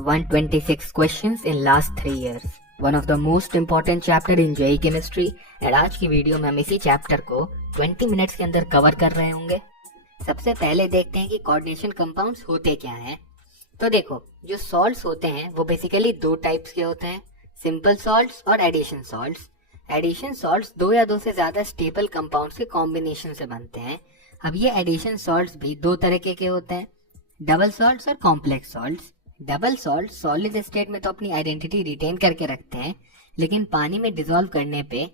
126 questions in last 3 years. One of the most important chapter in JEE Chemistry and आज की video में हम इसी चैप्टर को 20 मिनट्स के अंदर कवर कर रहे होंगे। सबसे पहले देखते हैं कि कोऑर्डिनेशन कंपाउंड्स होते क्या हैं। तो देखो, जो सॉल्ट्स होते हैं वो बेसिकली दो टाइप्स के होते हैं, सिंपल सॉल्ट्स और एडिशन सॉल्ट्स। एडिशन सॉल्ट्स दो या दो से ज्यादा स्टेबल कंपाउंड्स के कॉम्बिनेशन से बनते हैं। अब ये एडिशन सॉल्ट्स भी दो तरीके के होते हैं, डबल सॉल्ट्स और complex salts. Double salt solid state में तो अपनी आइडेंटिटी रिटेन करके रखते हैं, लेकिन पानी में डिसॉल्व करने पे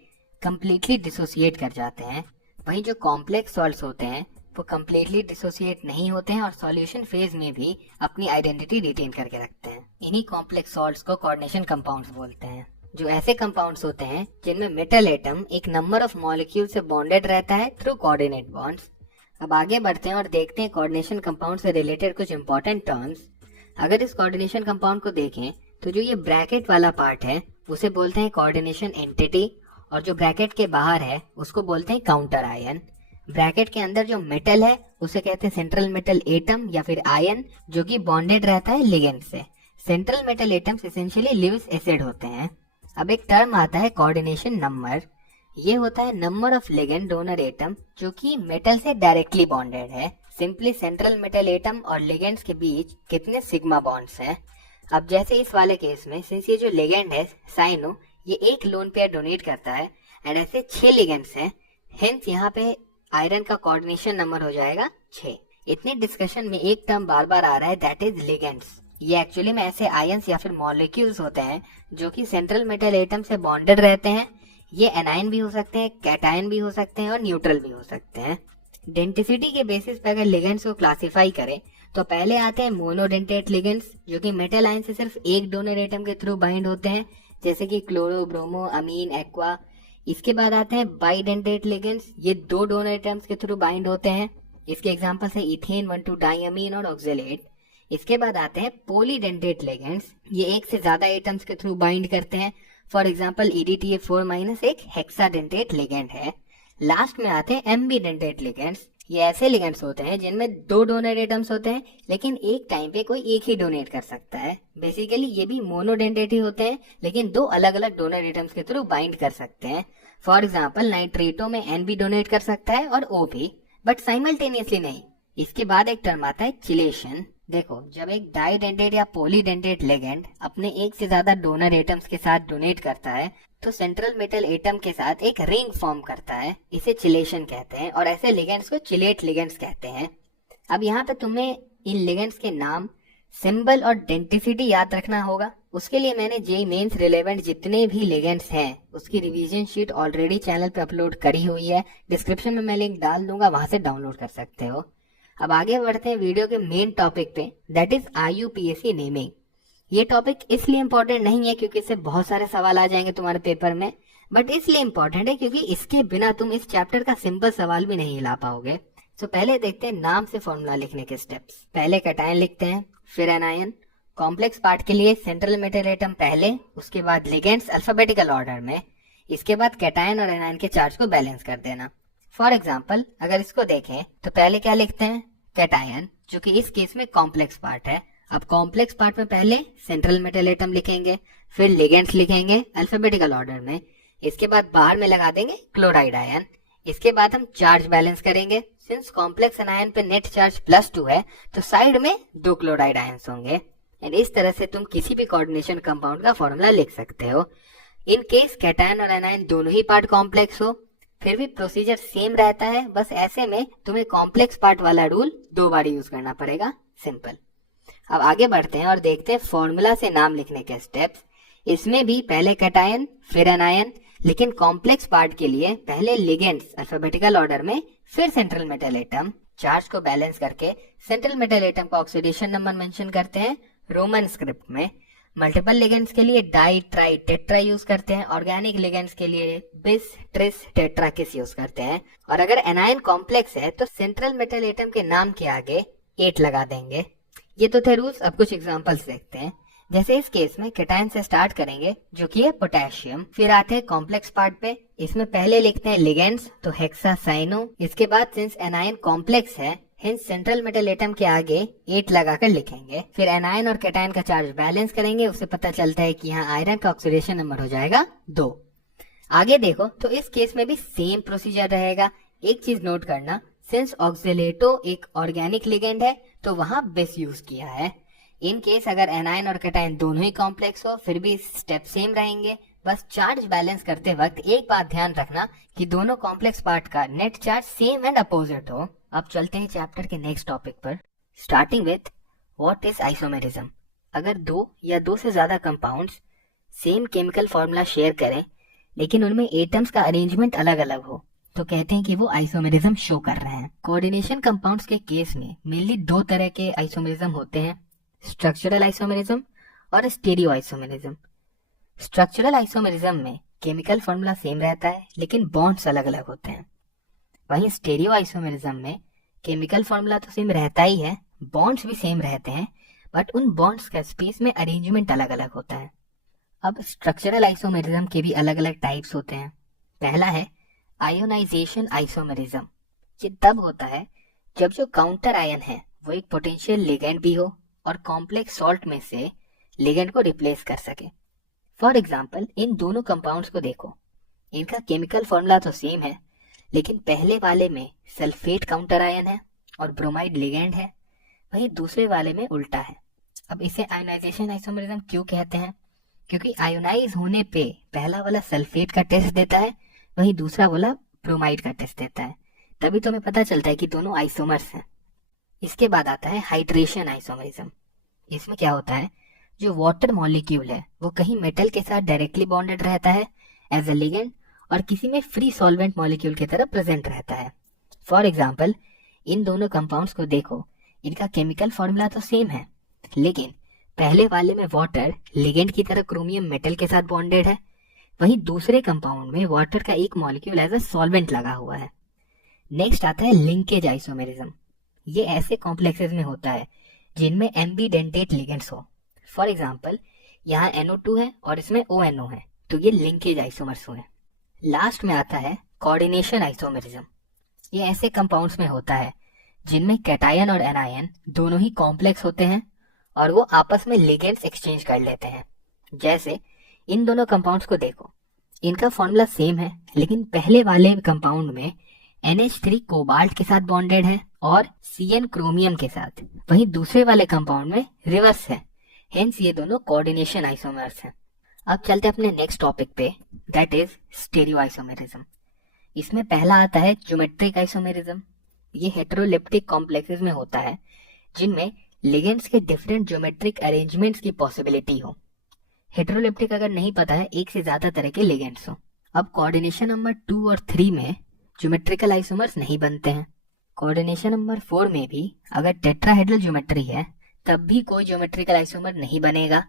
कंप्लीटली डिसोसिएट कर जाते हैं। वहीं जो कॉम्प्लेक्स सॉल्ट्स होते हैं वो कंप्लीटली डिसोसिएट नहीं होते हैं और सॉल्यूशन फेज में भी अपनी आइडेंटिटी रिटेन करके रखते हैं। इन्हीं कॉम्प्लेक्स सॉल्ट्स को कोऑर्डिनेशन कंपाउंड्स बोलते हैं, जो ऐसे कंपाउंड्स होते हैं जिनमें मेटल एटम एक नंबर ऑफ मॉलिक्यूल से बॉन्डेड रहता है थ्रू कोऑर्डिनेट बॉन्ड्स। अब आगे बढ़ते हैं और देखते हैं कोऑर्डिनेशन कंपाउंड से रिलेटेड कुछ इंपॉर्टेंट टर्म्स। अगर इस कोऑर्डिनेशन कंपाउंड को देखें तो जो ये ब्रैकेट वाला पार्ट है उसे बोलते हैं कोऑर्डिनेशन एंटिटी, और जो ब्रैकेट के बाहर है उसको बोलते हैं काउंटर आयन। ब्रैकेट के अंदर जो मेटल है उसे कहते हैं सेंट्रल मेटल एटम या फिर आयन, जो कि बॉन्डेड रहता है लिगेंड से। Central metal atoms essentially Lewis acid होते हैं। अब एक टर्म आता है कोऑर्डिनेशन नंबर। ये होता है number of ligand donor atom जो कि मेटल से डायरेक्टली बॉन्डेड है। सिंपली सेंट्रल मेटल एटम और लिगेंड्स के बीच कितने सिग्मा बॉन्ड्स हैं। अब जैसे इस वाले केस में सिंस ये जो लिगेंड है साइनो, ये एक लोन पेयर डोनेट करता है एंड ऐसे 6 लिगेंड्स हैं, हेंस यहाँ पे आयरन का कोऑर्डिनेशन नंबर हो जाएगा 6। इतने डिस्कशन में एक टर्म बार बार आ रहा है, दैट इज लिगेंड्स। ये एक्चुअली में ऐसे आयंस या फिर मॉलिक्यूल्स होते हैं जो कि सेंट्रल मेटल एटम से बॉन्डेड रहते हैं। ये एनायन भी हो सकते हैं, कैटायन भी हो सकते हैं और न्यूट्रल भी हो सकते हैं। डेंटिसिटी के बेसिस पे अगर लिगेंड्स को क्लासिफाई करें तो पहले आते हैं मोनोडेंटेट लिगेंड्स, जो कि मेटल आयन से सिर्फ एक डोनर एटम के थ्रू बाइंड होते हैं, जैसे कि क्लोरो, ब्रोमो, अमीन, एक्वा। इसके बाद आते हैं बाइडेंटेट लिगेंड्स, ये दो डोनर एटम्स के थ्रू बाइंड होते हैं। इसके एग्जांपल्स है इथेन, 1,2-डाइअमीन और ऑक्सलेट। इसके बाद आते हैं पॉलीडेंटेट लिगेंड्स, ये एक से ज्यादा एटम्स के थ्रू बाइंड करते हैं। फॉर एग्जाम्पल EDTA4- एक हेक्साडेंटेट लिगेंड है। लास्ट में आते हैं एम्बीडेंटेट लिगेंड्स। ये ऐसे लिगेंड्स होते हैं जिनमें दो डोनर एटम्स होते हैं, लेकिन एक टाइम पे कोई एक ही डोनेट कर सकता है। बेसिकली ये भी मोनोडेंटेट ही होते हैं, लेकिन दो अलग अलग डोनर एटम्स के थ्रू बाइंड कर सकते हैं। फॉर एग्जाम्पल नाइट्रेटो में N भी डोनेट कर सकता है और O भी, बट साइमल्टेनियसली नहीं। इसके बाद एक टर्म आता है चिलेशन। देखो, जब एक डाइडेंटेट या पॉलीडेंटेट लिगेंड अपने एक से ज्यादा डोनर एटम्स के साथ डोनेट करता है तो सेंट्रल मेटल एटम के साथ एक रिंग फॉर्म करता है, इसे चिलेशन कहते हैं, और ऐसे लिगेंड्स को चिलेट लिगेंड्स कहते हैं। अब यहाँ पे तुम्हें इन लिगेंड्स के नाम, सिंबल और डेंटिसिटी याद रखना होगा। उसके लिए मैंने जेईई मेंस रिलेवेंट जितने भी लिगेंड्स हैं उसकी रिवीजन शीट ऑलरेडी चैनल पे अपलोड करी हुई है, डिस्क्रिप्शन में मैं लिंक डाल दूंगा, वहां से डाउनलोड कर सकते हो। अब आगे बढ़ते हैं वीडियो के मेन टॉपिक पे, दैट इज IUPAC नेमिंग। ये टॉपिक इसलिए इम्पोर्टेंट नहीं है क्योंकि इससे बहुत सारे सवाल आ जाएंगे तुम्हारे पेपर में, बट इसलिए इम्पोर्टेंट है क्योंकि इसके बिना तुम इस चैप्टर का सिंपल सवाल भी नहीं ला पाओगे। तो पहले देखते हैं नाम से फॉर्मूला लिखने के स्टेप्स। पहले कैटायन लिखते हैं, फिर एनायन। कॉम्प्लेक्स पार्ट के लिए सेंट्रल मेटल एटम पहले, उसके बाद लिगेंड्स अल्फाबेटिकल ऑर्डर में, इसके बाद कैटायन और एनायन के चार्ज को बैलेंस कर देना। फॉर एग्जाम्पल अगर इसको देखें तो पहले क्या लिखते हैं, कैटायन, जो कि इस केस में कॉम्प्लेक्स पार्ट है। अब कॉम्प्लेक्स पार्ट में पहले सेंट्रल मेटल एटम लिखेंगे, फिर लिगेंड्स लिखेंगे अल्फाबेटिकल ऑर्डर में, इसके बाद बाहर में लगा देंगे क्लोराइड आयन। इसके बाद हम चार्ज बैलेंस करेंगे। सिंस कॉम्प्लेक्स एनायन पे नेट चार्ज +2 है तो साइड में 2 क्लोराइड आयन्स होंगे। एंड इस तरह से तुम किसी भी कोऑर्डिनेशन कंपाउंड का फॉर्मूला लिख सकते हो। इन केस कैटायन और एनायन दोनों ही पार्ट कॉम्प्लेक्स हो फिर भी प्रोसीजर सेम रहता है, बस ऐसे में तुम्हें कॉम्प्लेक्स पार्ट वाला रूल 2 बार यूज करना पड़ेगा, सिंपल। अब आगे बढ़ते हैं और देखते हैं फॉर्मूला से नाम लिखने के स्टेप्स। इसमें भी पहले कैटायन फिर एनायन, लेकिन कॉम्प्लेक्स पार्ट के लिए पहले लिगेंड्स अल्फाबेटिकल ऑर्डर में, फिर सेंट्रल मेटल एटम। चार्ज को बैलेंस करके सेंट्रल मेटल एटम का ऑक्सीडेशन नंबर मेंशन करते हैं रोमन स्क्रिप्ट में। मल्टीपल लिगेंड्स के लिए डाई, ट्राई, टेट्रा यूज करते हैं। ऑर्गेनिक लिगेंड्स के लिए बिस, ट्रिस, टेट्रा किस यूज करते हैं। और अगर एनायन कॉम्प्लेक्स है तो सेंट्रल मेटल एटम के नाम के आगे 8 लगा देंगे। ये तो थे रूल्स। अब कुछ एग्जांपल्स देखते हैं। जैसे इस केस में कैटायन से स्टार्ट करेंगे जो कि है पोटेशियम, फिर आते हैं कॉम्प्लेक्स पार्ट पे। इसमें पहले लिखते हैं लिगेंड्स तो हेक्सा साइनो। इसके बाद सिंस एनायन कॉम्प्लेक्स है हिंस सेंट्रल मेटल एटम के आगे 8 लगाकर लिखेंगे। फिर एनायन और कैटायन का चार्ज बैलेंस करेंगे, उससे पता चलता है कि यहाँ आयरन का ऑक्सीडेशन नंबर हो जाएगा 2। आगे देखो तो इस केस में भी सेम प्रोसीजर रहेगा। एक चीज नोट करना, सिंस ऑक्सीलेटो एक ऑर्गेनिक लिगेंड है तो वहां बेस यूज किया है। इन केस अगर एनायन और कैटायन दोनों ही कॉम्प्लेक्स हो फिर भी स्टेप सेम रहेंगे। बस चार्ज बैलेंस करते वक्त एक बात ध्यान रखना कि दोनों कॉम्प्लेक्स पार्ट का net charge same and opposite हो। अब चलते हैं चैप्टर के नेक्स्ट टॉपिक पर, starting with what is isomerism. अगर दो या दो से ज्यादा compounds same chemical formula share करें लेकिन उनमें एटम्स का अरेंजमेंट अलग अलग हो तो कहते हैं कि वो आइसोमेरिज्म शो कर रहे हैं। कोऑर्डिनेशन कंपाउंड्स के केस में मेनली दो तरह के आइसोमेरिज्म होते हैं, स्ट्रक्चरल आइसोमेरिज्म और स्टीरियो आइसोमेरिज्म। स्ट्रक्चरल आइसोमेरिज्म में केमिकल फॉर्मूला सेम रहता है लेकिन बॉन्ड्स अलग अलग होते हैं। वहीं स्टीरियो आइसोमेरिज्म में केमिकल फॉर्मूला तो सेम रहता ही है, बॉन्ड्स भी सेम रहते हैं, बट उन बॉन्ड्स का स्पेस में अरेंजमेंट अलग अलग होता है। अब स्ट्रक्चरल आइसोमेरिज्म के भी अलग अलग टाइप्स होते हैं। पहला है आयोनाइजेशन आइसोमेरिज्म। ये तब होता है जब जो काउंटर आयन है वो एक पोटेंशियल लिगेंड भी हो और कॉम्प्लेक्स सॉल्ट में से लिगेंड को रिप्लेस कर सके। फॉर एग्जाम्पल इन दोनों कंपाउंड्स को देखो, इनका केमिकल फॉर्मूला तो सेम है लेकिन पहले वाले में सल्फेट काउंटर आयन है और ब्रोमाइड लिगेंड है, वहीं दूसरे वाले में उल्टा है। अब इसे आयोनाइजेशन आइसोमेरिज्म क्यों कहते हैं? क्योंकि आयोनाइज होने पे पहला वाला सल्फेट का टेस्ट देता है वहीं दूसरा वाला ब्रोमाइड का टेस्ट देता है, तभी तो हमें पता चलता है कि दोनों आइसोमर्स हैं। इसके बाद आता है हाइड्रेशन आइसोमेरिज्म। इसमें क्या होता है, जो वाटर मॉलिक्यूल है वो कहीं मेटल के साथ डायरेक्टली बॉन्डेड रहता है एज अ लिगेंड और किसी में फ्री सॉल्वेंट मॉलिक्यूल की तरह प्रेजेंट रहता है। फॉर एग्जाम्पल इन दोनों कंपाउंड्स को देखो, इनका केमिकल फॉर्मूला तो सेम है लेकिन पहले वाले में वाटर लिगेंड की तरह क्रोमियम मेटल के साथ बॉन्डेड है, वहीं दूसरे कंपाउंड में वाटर का एक मॉलिक्यूल एज अ सॉल्वेंट लगा हुआ है। नेक्स्ट आता है लिंकेज आइसोमेरिज्म। ये ऐसे कॉम्प्लेक्सेस में होता है जिनमें एम्बीडेंटेट लिगेंड्स हो। फॉर एग्जाम्पल यहाँ NO2 है और इसमें ONO है तो ये लिंकेज आइसोमर्स हुए। लास्ट में आता है कोऑर्डिनेशन आइसोमेरिज्म। ये ऐसे कंपाउंड्स में होता है जिनमें कैटायन और एनायन दोनों ही कॉम्प्लेक्स होते हैं और वो आपस में लिगेंड्स एक्सचेंज कर लेते हैं। जैसे इन दोनों कंपाउंड्स को देखो, इनका फॉर्मूला सेम है लेकिन पहले वाले कंपाउंड में NH3 कोबाल्ट के साथ बॉन्डेड है और CN क्रोमियम के साथ, वहीं दूसरे वाले कंपाउंड में रिवर्स है। हेंस ये दोनों कोऑर्डिनेशन आइसोमर्स हैं। अब चलते अपने नेक्स्ट टॉपिक पे, दैट इज स्टीरियो आइसोमेरिज्म। इसमें पहला आता है ज्योमेट्रिक आइसोमेरिज्म। ये हेटेरोलिप्टिक कॉम्प्लेक्सेस में होता है जिनमें लिगेंड्स के डिफरेंट ज्योमेट्रिक अरेंजमेंट्स की पॉसिबिलिटी हो। हेटेरोलिप्टिक अगर नहीं पता है, एक से ज्यादा तरह के लिगेंड्स हो। अब कोऑर्डिनेशन नंबर 2 और 3 में ज्योमेट्रिकल आइसोमर्स नहीं बनते हैं। कोऑर्डिनेशन नंबर 4 में भी अगर टेट्राहेड्रल ज्योमेट्री है तब भी कोई ज्योमेट्रिकल आइसोमर नहीं बनेगा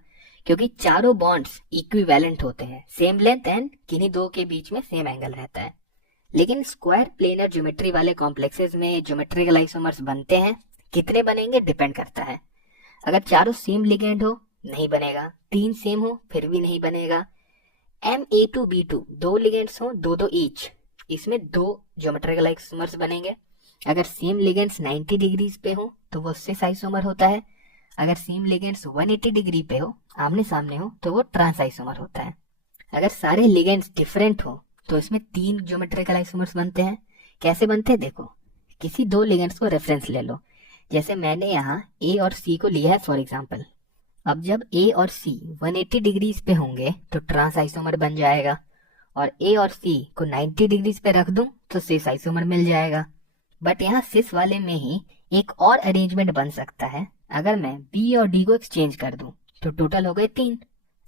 क्योंकि चारों बॉन्ड्स इक्विवेलेंट होते हैं, सेम लेंथ एंड किन्हीं दो के बीच में सेम एंगल रहता है। लेकिन स्क्वायर प्लेनर ज्योमेट्री वाले कॉम्प्लेक्सेस में ज्योमेट्रिकल आइसोमर्स बनते हैं। कितने बनेंगे डिपेंड करता है। अगर चारों सेम लिगेंड हो नहीं बनेगा, 3 सेम हो फिर भी नहीं बनेगा। MA2B2 दो लिगेंड्स हो, दो ईच, इसमें 2 ज्योमेट्रिकल आइसोमर्स बनेंगे। अगर सेम लिगेंड्स 90 डिग्रीज पे हो तो वो सिस आइसोमर होता है। अगर सेम लिगेंड्स 180 डिग्री पे हो, आमने सामने हो, तो वो ट्रांस आइसोमर होता है। अगर सारे लिगेंड्स डिफरेंट हो तो इसमें 3 ज्योमेट्रिकल आइसोमर्स बनते हैं। कैसे बनते हैं देखो, किसी 2 लिगेंड्स को रेफरेंस ले लो। जैसे मैंने यहाँ A और C को लिया है फॉर एग्जाम्पल। अब जब A और C 180 डिग्रीज पे होंगे तो ट्रांस आइसोमर बन जाएगा और A और C को 90 डिग्रीज पे रख दूं तो सिस आइसोमर मिल जाएगा। बट यहाँ सिस वाले में ही एक और अरेंजमेंट बन सकता है। अगर मैं B और D को एक्सचेंज कर दूं तो टोटल हो गए 3।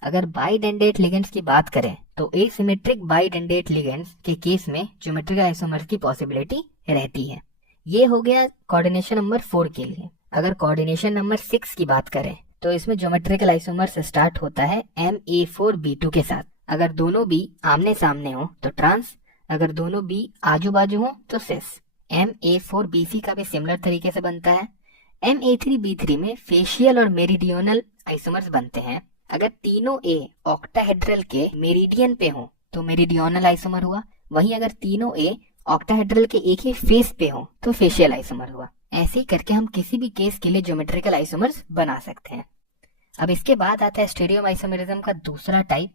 अगर बाइडेंडेट लिगेंड्स की बात करें तो एसिमेट्रिक बाइडेंडेट लिगेंड्स के केस में ज्योमेट्रिकल आइसोमर्स की पॉसिबिलिटी रहती है। ये हो गया कोऑर्डिनेशन नंबर 4 के लिए। अगर कोऑर्डिनेशन नंबर 6 की बात करें तो इसमें ज्योमेट्रिकल आइसोमर्स स्टार्ट होता है MA4B2 के साथ। अगर दोनों B आमने सामने हो तो ट्रांस, अगर दोनों B आजू बाजू हो तो सिस। MA4BC का भी सिमिलर तरीके से बनता है। MA3B3 में फेशियल और मेरिडियनल आइसोमर्स बनते हैं। अगर तीनों A ऑक्टाहेड्रल के मेरिडियन पे हो तो मेरिडियनल आइसोमर हुआ, वहीं अगर तीनों A ऑक्टाहेड्रल के एक ही फेस पे हो तो फेशियल आइसोमर हुआ। ऐसे ही करके हम किसी भी केस के लिए ज्योमेट्रिकल आइसोमर्स बना सकते हैं। अब इसके बाद आता है स्टीरियो आइसोमेरिज्म का दूसरा टाइप,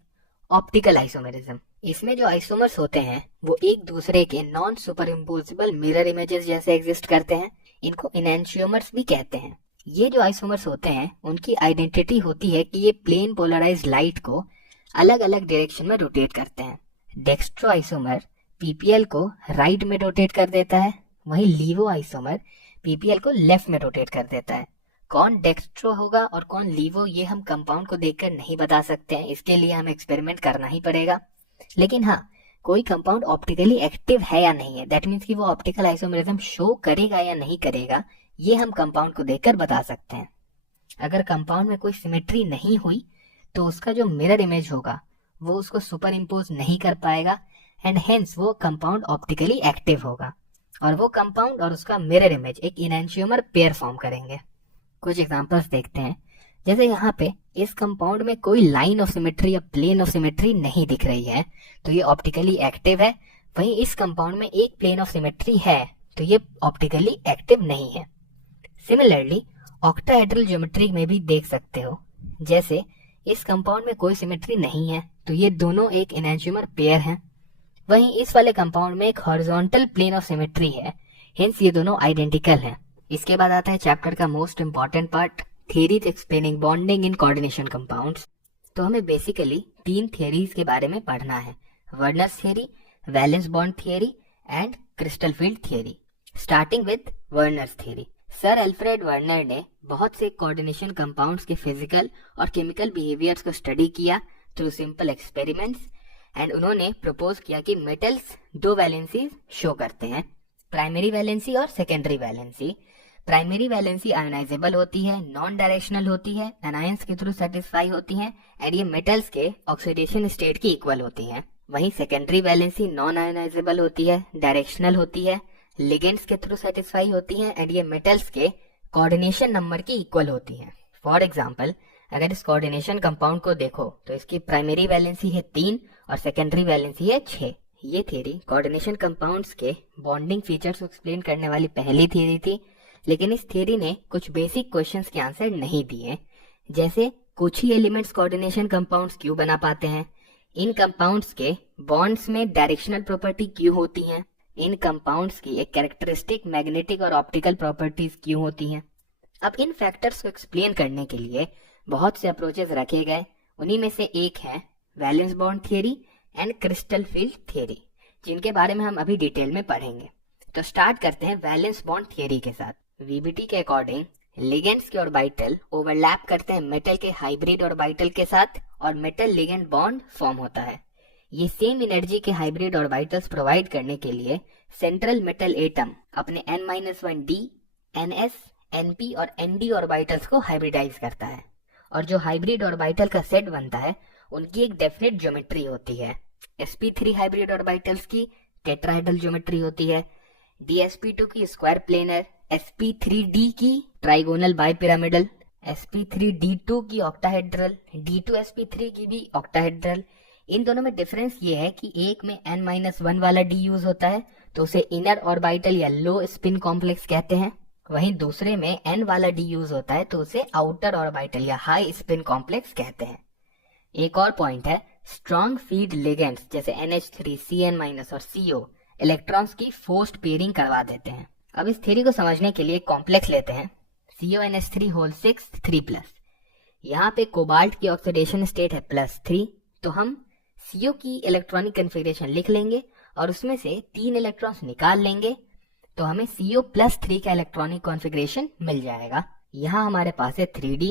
ऑप्टिकल आइसोमेरिज्म। इसमें जो आइसोमर्स होते हैं वो एक दूसरे के non super imposable mirror images जैसे एग्जिस्ट करते हैं। इनको इनैंशियोमर्स भी कहते हैं। ये जो आइसोमर्स होते हैं उनकी आइडेंटिटी होती है कि ये प्लेन पोलराइज्ड लाइट को अलग अलग डायरेक्शन में रोटेट करते हैं। डेक्स्ट्रो आइसोमर पीपीएल को राइट में रोटेट कर देता है, वहीं लीवो आइसोमर पीपीएल को लेफ्ट में रोटेट कर देता है। कौन डेक्स्ट्रो होगा और कौन लीवो ये हम कंपाउंड को देखकर नहीं बता सकते हैं, इसके लिए हमें एक्सपेरिमेंट करना ही पड़ेगा। लेकिन हाँ, कोई कंपाउंड ऑप्टिकली एक्टिव है या नहीं है, दैट मीन्स कि वो ऑप्टिकल आइसोमेरिज्म शो करेगा या नहीं करेगा, ये हम कंपाउंड को देखकर बता सकते हैं। अगर कंपाउंड में कोई सिमेट्री नहीं हुई तो उसका जो मिरर इमेज होगा वो उसको सुपर इम्पोज नहीं कर पाएगा एंड हेंस वो कंपाउंड ऑप्टिकली एक्टिव होगा और वो कंपाउंड और उसका मिरर इमेज एक इनैंशियोमर पेयर फॉर्म करेंगे। कुछ एग्जांपल्स देखते हैं। जैसे यहाँ पे इस कंपाउंड में कोई लाइन ऑफ सिमेट्री या प्लेन ऑफ सिमेट्री नहीं दिख रही है तो ये ऑप्टिकली एक्टिव है, वहीं इस कंपाउंड में एक प्लेन ऑफ सिमेट्री है तो ये ऑप्टिकली एक्टिव नहीं है। सिमिलरली ऑक्टाहेड्रल ज्योमेट्री में भी देख सकते हो, जैसे इस कंपाउंड में कोई सिमेट्री नहीं है तो ये दोनों एक एनैंशियोमर पेयर हैं, वहीं इस वाले कंपाउंड में एक हॉरिजॉन्टल प्लेन ऑफ सिमेट्री है, हेंस ये दोनों आइडेंटिकल हैं। इसके बाद आता है चैप्टर का most important part, theories explaining bonding in coordination compounds. तो हमें बेसिकली 3 थियरीज के बारे में पढ़ना है, Werner's theory, valence bond theory and crystal field theory. Starting with Werner's theory. Sir Alfred Werner ने बहुत से कोऑर्डिनेशन कंपाउंड्स के फिजिकल और केमिकल बिहेवियर्स को स्टडी किया थ्रू सिंपल एक्सपेरिमेंट्स एंड उन्होंने प्रपोज किया कि मेटल्स 2 वैलेंसी शो करते हैं, प्राइमरी वैलेंसी और secondary valency. Primary valency ionisable होती है, नॉन डायरेक्शनल होती है, एनायंस के थ्रू सेटिस्फाई होती है एंड ये मेटल्स के ऑक्सीडेशन स्टेट की इक्वल होती है। वहीं सेकेंडरी वैलेंसी नॉन आयोनाइजेबल होती है, डायरेक्शनल होती है, लिगेंड्स के थ्रू सेटिस्फाई होती है एंड ये मेटल्स के कोऑर्डिनेशन नंबर की इक्वल होती है। फॉर एग्जांपल, अगर इस कोऑर्डिनेशन कंपाउंड को देखो तो इसकी प्राइमरी वैलेंसी है 3 और सेकेंडरी वैलेंसी है 6। ये थियरी कोऑर्डिनेशन कंपाउंड्स के बॉन्डिंग फीचर्स को एक्सप्लेन करने वाली पहली थियरी थी, लेकिन इस थियरी ने कुछ बेसिक क्वेश्चंस के आंसर नहीं दिए, जैसे कुछ ही एलिमेंट्स कोऑर्डिनेशन कंपाउंड्स क्यों बना पाते हैं, इन कंपाउंड्स के बॉन्ड्स में डायरेक्शनल प्रॉपर्टी क्यों होती हैं, इन कंपाउंड्स की एक कैरेक्टरिस्टिक मैग्नेटिक और ऑप्टिकल प्रॉपर्टीज क्यों होती हैं। अब इन फैक्टर्स को एक्सप्लेन करने के लिए बहुत से अप्रोचेस रखे गए, उन्हीं में से एक है valence bond theory and crystal field theory, जिनके बारे में हम अभी डिटेल में पढ़ेंगे। तो स्टार्ट करते हैं वैलेंस बॉन्ड थियरी के साथ। वीबीटी के अकॉर्डिंग लिगेंड्स के ऑर्बिटल ओवरलैप करते हैं मेटल के हाइब्रिड ऑर्बिटल के साथ और मेटल लिगेंड बॉन्ड फॉर्म होता है। ये सेम एनर्जी के हाइब्रिड ऑर्बिटल्स प्रोवाइड करने के लिए सेंट्रल मेटल एटम अपने n-1d, ns, np और nd ऑर्बिटल्स को हाइब्रिडाइज करता है और जो हाइब्रिड ऑर्बिटल का सेट बनता है उनकी एक डेफिनेट ज्योमेट्री होती है। sp3 हाइब्रिड ऑर्बिटल्स की टेट्राहेड्रल ज्योमेट्री होती है, dsp2 की स्क्वायर प्लेनर, sp3d की ट्राइगोनल बाइपिरामिडल, sp3d2 की ऑक्टाहेड्रल, d2sp3 की भी ऑक्टाहेड्रल। इन दोनों में डिफरेंस ये है कि एक में n-1 वाला d यूज होता है तो उसे इनर ऑर्बिटल या लो स्पिन कॉम्प्लेक्स कहते हैं, वहीं दूसरे में n वाला d यूज होता है तो उसे आउटर ऑर्बिटल या हाई स्पिन कॉम्प्लेक्स कहते हैं। एक और पॉइंट है, स्ट्रॉन्ग फील्ड लिगेंड्स जैसे NH3, Cn- और CO इलेक्ट्रॉन्स की फोर्स्ड पेयरिंग करवा देते हैं। अब इस थ्योरी को समझने के लिए कॉम्प्लेक्स लेते हैं, CONH3 3+। यहाँ पे कोबाल्ट की ऑक्सीडेशन स्टेट है +3, तो हम CO की इलेक्ट्रॉनिक कन्फिगरेशन लिख लेंगे और उसमें से 3 इलेक्ट्रॉन्स निकाल लेंगे तो हमें CO+3 का इलेक्ट्रॉनिक कॉन्फ़िगरेशन मिल जाएगा। यहाँ हमारे पास है 3d,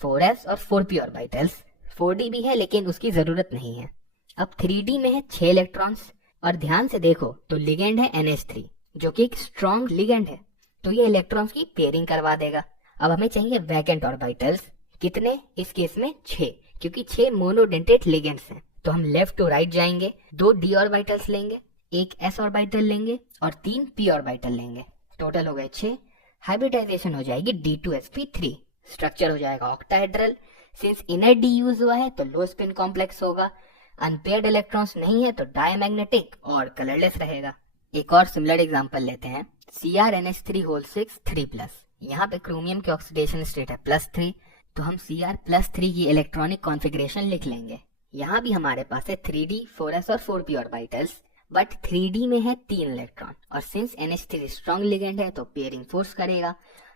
4s और 4p ऑर्बिटल्स। 4d भी है लेकिन उसकी जरूरत नहीं है। अब 3d में है 6 इलेक्ट्रॉन्स और ध्यान से देखो तो लिगेंड है NH3 जो कि एक स्ट्रॉन्ग लिगेंड है, तो ये इलेक्ट्रॉन्स की पेयरिंग करवा देगा। अब हमें चाहिए वैकेंट ऑर्बिटल्स, कितने? इस केस में 6, क्योंकि 6 मोनोडेंटेट लिगेंड्स हैं। तो हम लेफ्ट टू राइट जाएंगे, 2 d ऑर्बिटल्स लेंगे, एक s ऑर्बिटल लेंगे और 3 p ऑर्बिटल लेंगे। टोटल हो गए 6। हाइब्रिडाइजेशन हो जाएगी d2sp3, स्ट्रक्चर हो जाएगा octahedral. Since inner d use हुआ है तो लो स्पिन कॉम्प्लेक्स होगा, अनपेयर्ड इलेक्ट्रॉन्स नहीं है तो डायमैग्नेटिक और कलरलेस रहेगा। एक और सिमिलर एग्जांपल लेते हैं, CrNH3 3+। यहाँ पे क्रोमियम के ऑक्सीडेशन स्टेट है +3, तो हम Cr+3 की इलेक्ट्रॉनिक कॉन्फ़िगरेशन लिख लेंगे। यहाँ भी हमारे पास है 3d 4s और 4p ऑर्बिटल्स, बट 3d में है 3 इलेक्ट्रॉन, और सिंस NH3 स्ट्रॉन्ग लिगेंड है तो पेयरिंग फोर्स करेगा।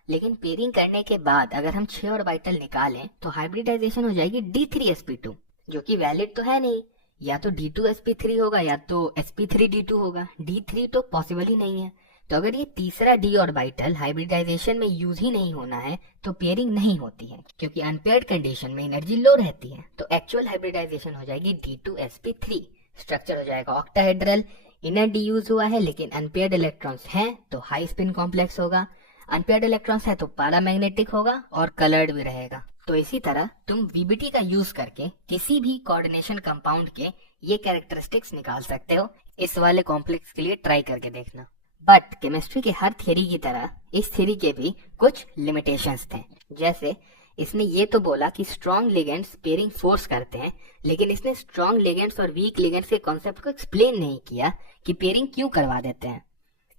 लेकिन पेयरिंग करने के बाद अगर हम 6 ऑर्बिटल निकालें तो हाइब्रिडाइजेशन हो जाएगी D3sp2, जो कि वैलिड तो है नहीं। या तो D2sp3 होगा या तो sp3d2 होगा, D3 तो पॉसिबल ही नहीं है। तो अगर ये तीसरा d ऑर्बिटल हाइब्रिडाइजेशन में यूज ही नहीं होना है तो पेयरिंग नहीं होती है, क्योंकि अनपेयर्ड कंडीशन में एनर्जी लो रहती है। तो एक्चुअल हाइब्रिडाइजेशन हो जाएगी D2sp3, स्ट्रक्चर हो जाएगा ऑक्टाहेड्रल। इनर डी यूज हुआ है लेकिन अनपेयर्ड इलेक्ट्रॉन्स हैं तो हाई स्पिन कॉम्प्लेक्स होगा, अनपेयर्ड इलेक्ट्रॉन्स है तो पैरामैग्नेटिक होगा और कलर्ड भी रहेगा। तो इसी तरह तुम VBT का यूज करके किसी भी कोऑर्डिनेशन कंपाउंड के ये कैरेक्टरिस्टिक्स निकाल सकते हो। इस वाले कॉम्प्लेक्स के लिए ट्राई करके देखना। बट केमिस्ट्री के हर थ्योरी की तरह इस थ्योरी के भी कुछ लिमिटेशंस थे। जैसे इसने ये तो बोला कि स्ट्रॉन्ग लिगेंड्स पेयरिंग फोर्स करते हैं, लेकिन इसने स्ट्रॉन्ग लिगेंड्स और वीक लिगेंड्स के कॉन्सेप्ट को एक्सप्लेन नहीं किया कि पेयरिंग क्यों करवा देते हैं।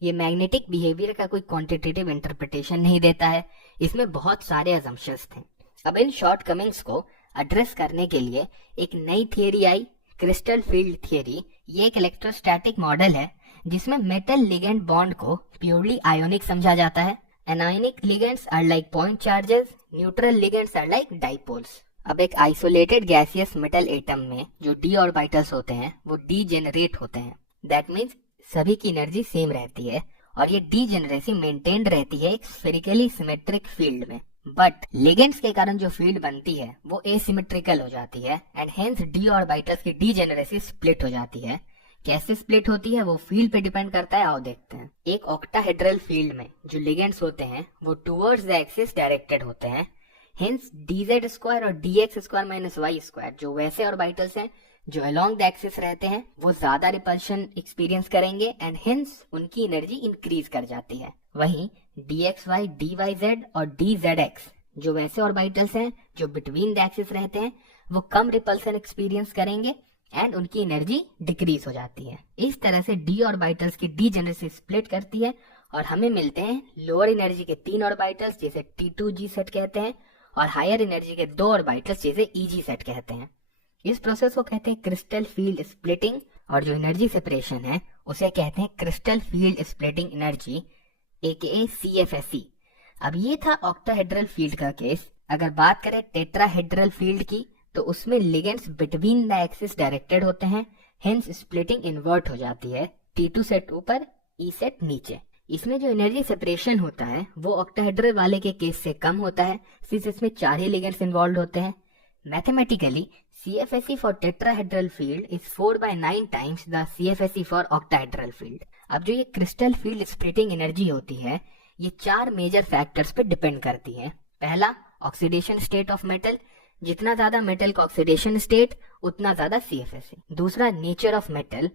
ये मैग्नेटिक बिहेवियर का कोई क्वांटिटेटिव इंटरप्रिटेशन नहीं देता है, इसमें बहुत सारे अजम्पशंस थे। अब इन शॉर्टकमिंग्स को एड्रेस करने के लिए एक नई थियरी आई, क्रिस्टल फील्ड थियरी। ये एक इलेक्ट्रोस्टैटिक मॉडल है जिसमें मेटल लिगेंड बॉन्ड को प्योरली आयोनिक समझा जाता है। Anionic ligands are like point charges, neutral ligands are like dipoles. अब एक आइसोलेटेड गैसियस मेटल एटम में जो d ऑर्बिटल्स होते हैं वो डीजेनरेट होते हैं। दैट मीन्स सभी की एनर्जी सेम रहती है और ये डीजेनरेसी मेंटेन्ड रहती है एक स्फेरिकली सिमेट्रिक फील्ड में। बट लिगेंड्स के कारण जो फील्ड बनती है वो एसिमेट्रिकल हो जाती है एंड हेंस d ऑर्बिटल्स की डीजेनरेसी स्प्लिट हो जाती है। कैसे स्प्लिट होती है वो फील्ड पे डिपेंड करता है, आओ देखते हैं। एक ऑक्टाहेड्रल फील्ड में जो लिगेंड्स होते हैं वो टुवर्ड्स द एक्सिस डायरेक्टेड होते हैं। हेंस dz² और dx² - y² जो वैसे ऑर्बिटल्स हैं जो अलोंग द एक्सिस रहते हैं वो ज्यादा रिपल्शन एक्सपीरियंस करेंगे एंड हेंस उनकी एनर्जी इंक्रीज कर जाती है। वहीं dxy, dyz और dzx जो वैसे ऑर्बिटल्स हैं जो बिटवीन द एक्सिस रहते हैं वो कम रिपल्सन एक्सपीरियंस करेंगे एंड उनकी एनर्जी डिक्रीज हो जाती है। इस तरह से d ऑर्बिटल्स की डीजेनरेसी स्प्लिट करती है और हमें मिलते हैं लोअर एनर्जी के 3 ऑर्बिटल्स जिसे T2g सेट कहते हैं और हायर एनर्जी के 2 ऑर्बिटल्स जिसे EG सेट कहते हैं। इस प्रोसेस को कहते हैं क्रिस्टल फील्ड स्प्लिटिंग और जो एनर्जी सेपरेशन है उसे कहते हैं crystal field splitting energy AKA CFSE। अब ये था ऑक्टाहेड्रल फील्ड का केस। अगर बात करें टेट्राहेड्रल फील्ड की तो उसमें ligands between the axis directed होते हैं, हेंस स्प्लिटिंग इन्वर्ट हो जाती है, T2 सेट ऊपर E सेट नीचे। इसमें जो एनर्जी सेपरेशन होता है वो ऑक्टाहेड्रल वाले के केस से कम होता है सिंस इसमें 4 ही लिगेंड्स इन्वॉल्व होते हैं। Mathematically CFSE for tetrahedral field is 4/9 times the CFSE for octahedral field। अब जो ये क्रिस्टल फील्ड स्प्लिटिंग एनर्जी होती है ये 4 मेजर फैक्टर्स पे डिपेंड करती है। पहला, ऑक्सीडेशन स्टेट ऑफ मेटल, जितना ज्यादा मेटल का ऑक्सीडेशन स्टेट उतना ज्यादा CFSE। दूसरा, nature of metal,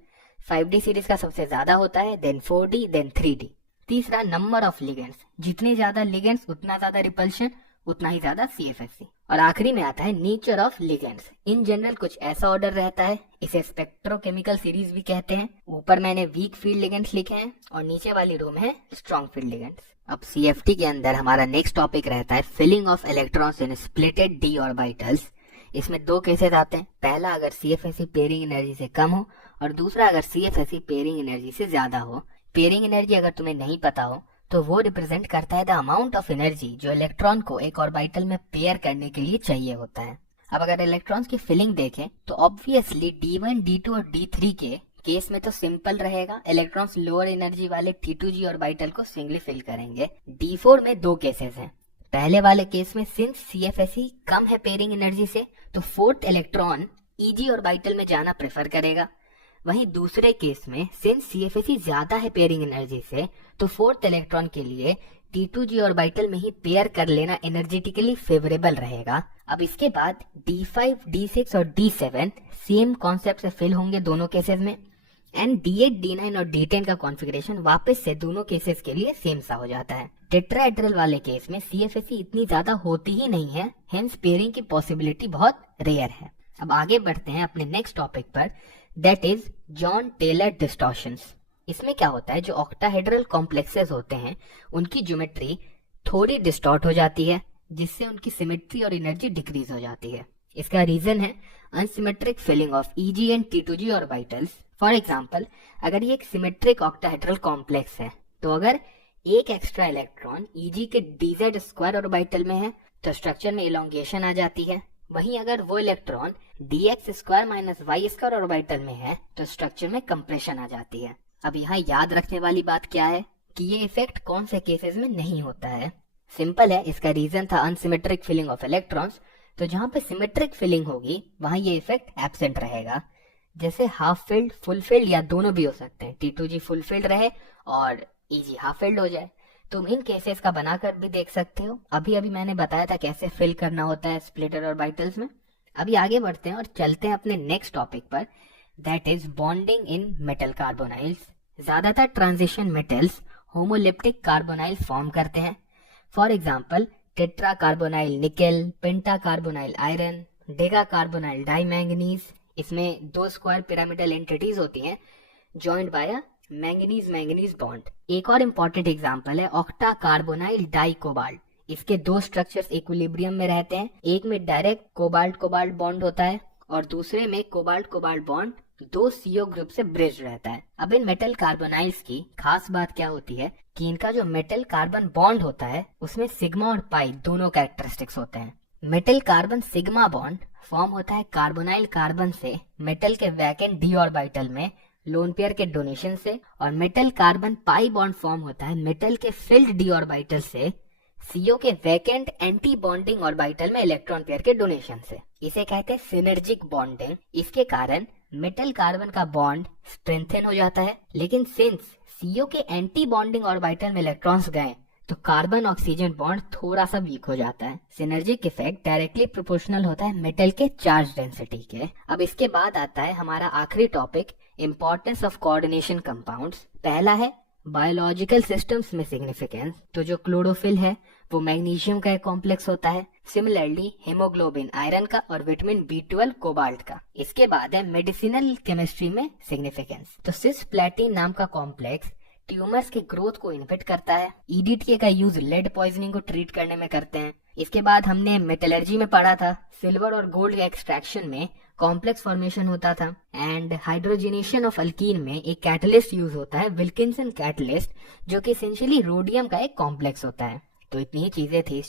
5D series का सबसे ज्यादा होता है, देन 4D, देन 3D। तीसरा, नंबर ऑफ लिगेंड्स, जितने ज्यादा लिगेंड्स उतना ज्यादा रिपल्शन उतना ही ज्यादा CFSE। और आखिरी में आता है nature of ligands. In general कुछ ऐसा ऑर्डर रहता है, इसे स्पेक्ट्रोकेमिकल सीरीज भी कहते हैं। ऊपर मैंने वीक फील्ड लिगेंड्स लिखे हैं और नीचे वाली रो में है स्ट्रॉन्ग फील्ड लिगेंड्स। अब CFT के अंदर हमारा नेक्स्ट टॉपिक रहता है filling of electrons in splitted d orbitals. इसमें 2 केसेस आते हैं। पहला, अगर CFSE पेयरिंग एनर्जी से कम हो और दूसरा अगर CFSE पेयरिंग एनर्जी से ज्यादा हो। पेयरिंग एनर्जी अगर तुम्हें नहीं पता हो तो वो रिप्रेजेंट करता है द अमाउंट ऑफ एनर्जी जो इलेक्ट्रॉन को एक ऑर्बिटल में पेयर करने के लिए चाहिए होता है। अब अगर इलेक्ट्रॉन्स की फिलिंग देखें तो ऑब्वियसली D1, D2 और D3 के केस में तो सिंपल रहेगा, इलेक्ट्रॉन्स लोअर एनर्जी वाले T2g ऑर्बिटल को सिंगली फिल करेंगे। D4 में 2 केसेस हैं। पहले वाले केस में सिंस CFSE कम है पेयरिंग एनर्जी से तो फोर्थ इलेक्ट्रॉन EG ऑर्बिटल में जाना प्रेफर करेगा। वहीं दूसरे केस में सिंस CFSE ज्यादा है पेयरिंग एनर्जी से तो फोर्थ इलेक्ट्रॉन के लिए T2g ऑर्बिटल में ही पेयर कर लेना एनर्जेटिकली फेवरेबल रहेगा। अब इसके बाद D5, D6 और D7 सेम कॉन्सेप्ट से फिल होंगे दोनों केसेस में एंड D8, D9 और D10 का कॉन्फ़िगरेशन वापस से दोनों केसेस के लिए सेम सा हो जाता है। टेट्राहेड्रल वाले केस में CFSE इतनी ज्यादा होती ही नहीं है, हेंस पेयरिंग की पॉसिबिलिटी बहुत रेयर है। अब आगे बढ़ते हैं अपने नेक्स्ट टॉपिक पर, that is Jahn Teller distortions. इसमें क्या होता है, जो ऑक्टाहेड्रल कॉम्प्लेक्सेस होते हैं उनकी ज्योमेट्री थोड़ी डिस्टॉर्ट हो जाती है, जिससे उनकी सिमेट्री और एनर्जी डिक्रीज हो जाती है। इसका रीजन है unsymmetric filling of Eg and T2G orbitals. For example, अगर ये एक सिमेट्रिक ऑक्टाहेड्रल कॉम्प्लेक्स है तो अगर एक एक्स्ट्रा इलेक्ट्रॉन Eg के dz स्क्वायर ऑर्बिटल में है तो स्ट्रक्चर में इलोंगेशन आ जाती है। वहीं अगर वो electron dx square minus y square orbital में है तो स्ट्रक्चर में कंप्रेशन आ जाती है। अब यहाँ याद रखने वाली बात क्या है कि ये इफेक्ट कौन से केसेस में नहीं होता है। सिंपल है, इसका रीजन था अनसिमेट्रिक फिलिंग ऑफ इलेक्ट्रॉन्स। तो जहां पे सिमेट्रिक फिलिंग होगी वहां ये इफेक्ट एब्सेंट रहेगा। जैसे हाफ फिल्ड, फुल फिल्ड या दोनों भी हो सकते हैं, T2G फुल फिल्ड रहे और Eg हाफ फिल्ड हो जाए। तुम इन केसेस का बनाकर भी देख सकते हो। अभी अभी मैंने बताया था कैसे फिल करना होता है स्प्लिटर ऑर्बिटल्स में। अभी आगे बढ़ते हैं और चलते हैं अपने नेक्स्ट टॉपिक पर, that is bonding in metal carbonyls. ज्यादातर transition metals homoleptic carbonyl form करते हैं। For example, tetra carbonyl nickel, penta carbonyl iron, deca carbonyl dimanganese. इसमें 2 स्क्वायर पिरामिडल एंटिटीज होती हैं joined by a manganese manganese bond. एक और important example है octa carbonyl dicobalt. इसके 2 structures equilibrium में रहते हैं, एक में डायरेक्ट कोबाल्ट कोबाल्ट बॉन्ड होता है और दूसरे में cobalt cobalt bond 2 CO group से ब्रिज रहता है। अब इन मेटल कार्बोनाइल्स की खास बात क्या होती है कि इनका जो मेटल कार्बन बॉन्ड होता है उसमें सिग्मा और पाई दोनों कैरेक्टरिस्टिक्स होते हैं। Metal carbon sigma bond form होता है कार्बोनाइल कार्बन से मेटल के वैकेंट d ऑर्बिटल में लोन पेयर के डोनेशन से, और metal carbon pi bond form होता है मेटल के फिल्ड d ऑर्बिटल से CO के वैकेंट एंटी बॉन्डिंग ऑर्बिटल में इलेक्ट्रॉन पेयर के डोनेशन से। इसे कहते हैं सिनर्जिक बॉन्डिंग। इसके कारण मेटल कार्बन का बॉन्ड स्ट्रेंथन हो जाता है, लेकिन सिंस CO के एंटी बॉन्डिंग ऑर्बिटल में इलेक्ट्रॉन्स गए तो कार्बन ऑक्सीजन बॉन्ड थोड़ा सा वीक हो जाता है। सिनर्जिक इफेक्ट डायरेक्टली प्रोपोर्शनल होता है मेटल के चार्ज डेंसिटी के। अब इसके बाद आता है हमारा आखिरी topic, importance of coordination compounds. पहला है बायोलॉजिकल सिस्टम्स में सिग्निफिकेंस। तो जो क्लोरोफिल है वो मैग्नीशियम का एक कॉम्प्लेक्स होता है, सिमिलरली हेमोग्लोबिन आयरन का और विटामिन B12 कोबाल्ट का। इसके बाद है मेडिसिनल केमिस्ट्री में सिग्निफिकेंस। तो सिस्प्लैटिन नाम का कॉम्प्लेक्स ट्यूमर्स के ग्रोथ को इनहिबिट करता है। EDTA का यूज लेड पॉइजनिंग को ट्रीट करने में करते हैं। इसके बाद हमने मेटलर्जी में पढ़ा था, सिल्वर और गोल्ड के एक्सट्रैक्शन में कॉम्प्लेक्स फॉर्मेशन होता था। एंड हाइड्रोजनेशन ऑफ अल्कीन में एक कैटलिस्ट यूज होता है, विल्किंसन कैटलिस्ट, जो कि एसेंशियली रोडियम का एक कॉम्प्लेक्स होता है। तो इतनी ही चीजें थी।